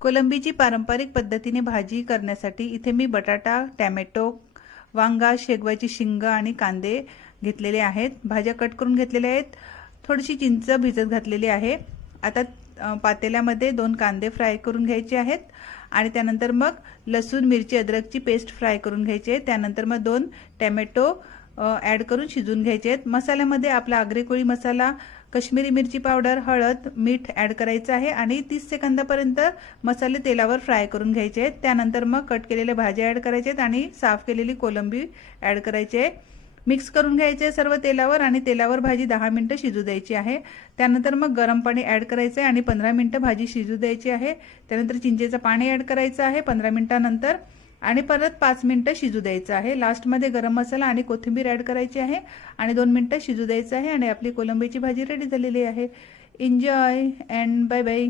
कोलंबीची पारंपरिक पद्धतीने भाजी करण्यासाठी इथे मी बटाटा, टॅमॅटो, वांगा, शेगवाची शिंग आणि कांदे घेतलेले आहेत। भाज्या कट करून घेतलेल्या आहेत। थोडीशी चिंच भिजत घातलेली आहे। आता पातेल्यामध्ये 2 कांदे फ्राय करून घ्यायचे आहेत आणि त्यानंतर मग लसूण, मिरची, अद्रकची पेस्ट फ्राय करून घ्यायची आहे। त्यानंतर मग 2 टॅमॅटो ॲड करून शिजवून घ्यायचे आहेत। मसाल्यामध्ये आपला आगरी कोळी मसाला, काश्मीरी मिरची पावडर, हळद, मीठ ॲड करायचं आहे आणि 30 सेकंदापर्यंत मसाले तेलावर फ्राय करून घ्यायचे आहेत। त्यानंतर मग कट केलेल्या भाज्या ॲड करायच्या आहेत आणि साफ केलेली कोलंबी ॲड करायची आहे। मिक्स करून घ्यायचे सर्व तेलावर आणि तेलावर भाजी 10 मिनिटं शिजू द्यायची आहे। त्यानंतर मग गरम पाणी ॲड करायचं आहे आणि 15 मिनिटं भाजी शिजू द्यायची आहे। त्यानंतर चिंचेचं पाणी ॲड करायचं आहे 15 मिनिटांनंतर आणि परत 5 मिनिटं शिजू द्यायचं आहे। लास्टमध्ये गरम मसाला आणि कोथिंबीर ॲड करायची आहे आणि 2 मिनिटं शिजू द्यायचं आहे आणि आपली कोलंबीची भाजी रेडी झालेली आहे। Enjoy and bye bye.